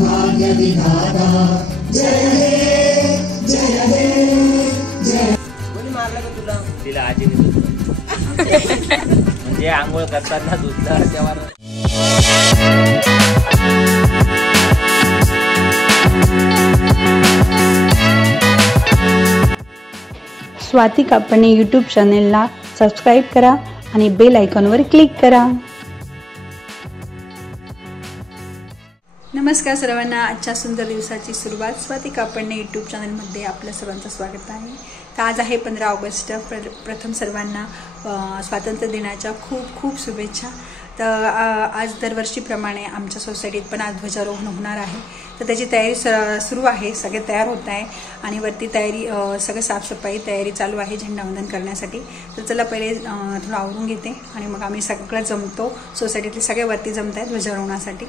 भाग्य विधाता जय हे जय हे जय। कोणी मारलं का तुला? तिला आजीने धुतलं म्हणजे आंघोळ करताना धुतलं तेव्हा। स्वाती कापडणे यूट्यूब चॅनेलला सबस्क्राईब करा आणि बेल आयकॉनवर क्लिक करा। नमस्कार सर्वांना, आजच्या सुंदर दिवसाची सुरुवात स्वाती कापडणे यूट्यूब चॅनलमध्ये आपल्या सर्वांचं स्वागत आहे। तर आज आहे 15 ऑगस्ट। प्रथम सर्वांना स्वातंत्र्य दिनाच्या खूप खूप शुभेच्छा। तर आज दरवर्षीप्रमाणे आमच्या सोसायटीत पण आज ध्वजारोहण होणार आहे, तर त्याची तयारी सुरू आहे। सगळे तयार होत आहे आणि वरती तयारी सगळं साफसफाई तयारी चालू आहे झेंडावंदन करण्यासाठी। तर चला पहिले थोडं आवरून घेते आणि मग आम्ही सगळं जमतो। सोसायटीतले सगळे वरती जमत आहेत ध्वजारोहणासाठी।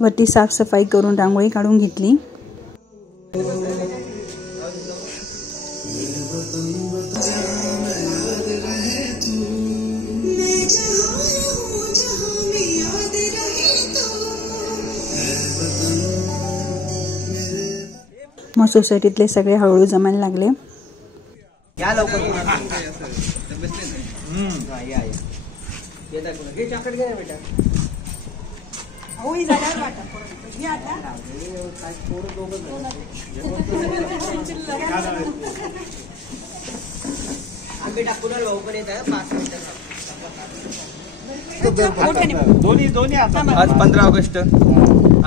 वरती साफसफाई करून रांगोळी काढून घेतली। मग सोसायटीतले सगळे हळूहळू जमायला लागले। या लवकर आज 15 ऑगस्ट।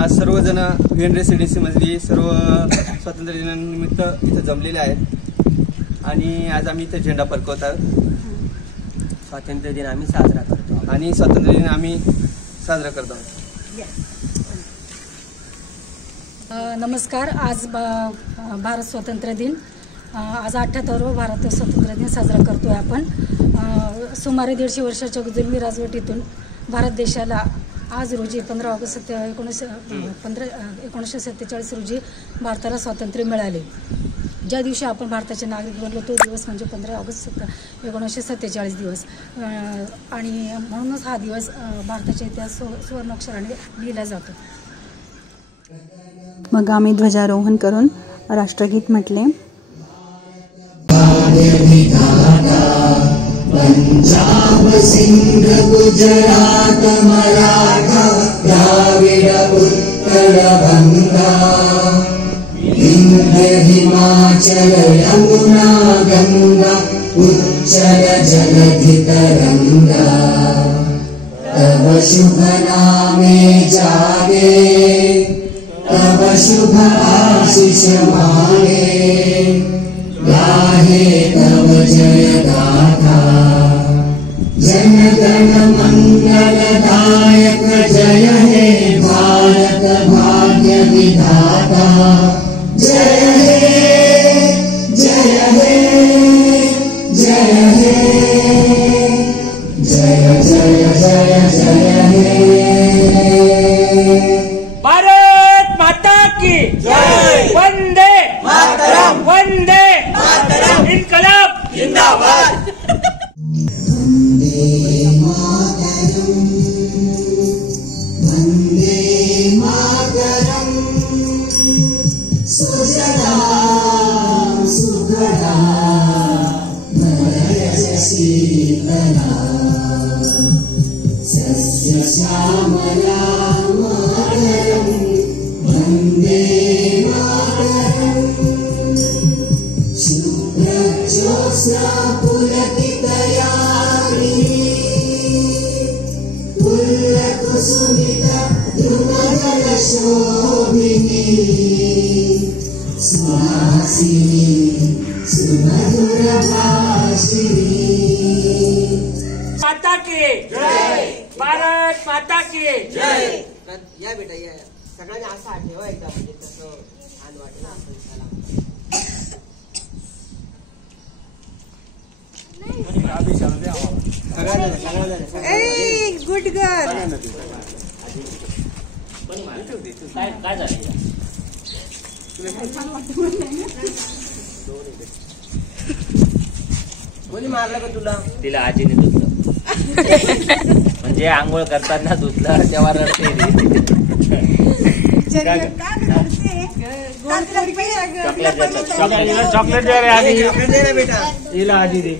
आज सर्वजण VN रेसिडेन्सी मधली सर्व स्वातंत्र्य दिनानिमित्त इथे जमलेले आहेत आणि आज आम्ही इथे झेंडा फडकवत आहोत। स्वातंत्र्य दिन आम्ही साजरा करतो आणि स्वातंत्र्य दिन आम्ही साजरा करतो। नमस्कार, आज भारत स्वातंत्र्य दिन, आज 78वा भारत स्वातंत्र्य दिन साजरा करतोय आपण। सुमारे 150 वर्षाच्या जुलमी राजवटीतून भारत देशाला आज रोजी 15 ऑगस्ट 1947 रोजी भारताला स्वातंत्र्य मिळाले। ज्या दिवशी आपण भारताचे नागरिक बनलो तो दिवस म्हणजे 15 ऑगस्ट 1947 दिवस आणि म्हणूनच हा दिवस भारताच्या इतिहास सुवर्णाक्षराने लिहिला जातो। मग आम्ही ध्वजारोहण करून राष्ट्रगीत म्हटले। पंजाब सिंध गुजरात मराठा द्राविड उत्कल बंगा विंध्य हिमाचल यमुना गंगा उच्चल जलधि तरंगा तब शुभ नामे जागे तब शुभ आशीष मांगे गाहे तब जय गाथा जन गण मंगलदायक जय हे भारत भाग्य विधाता जय हे जय हे जय हे जय जय जय जय हे। भारत माता की जय। वंदे मातरम वंदे मातरम इनकलाब जिंदाबाद। माता की जय। भारत माता की जय। या बेटा या सगळ्यांनी असं आठवं एकदा म्हणजे तसं आण वाटलं गुड गर्ल। काय झालं? कोणी मारलं का तुला? तिला आजीने धुतलं म्हणजे आंघोळ करताना धुतलं तेव्हा रडते चॉकलेट दे रे आधी. हिला आधी दे.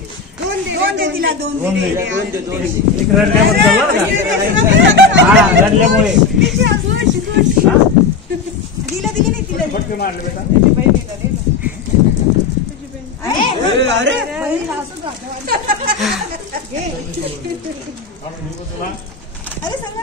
रडल्यामुळे अरे सांगा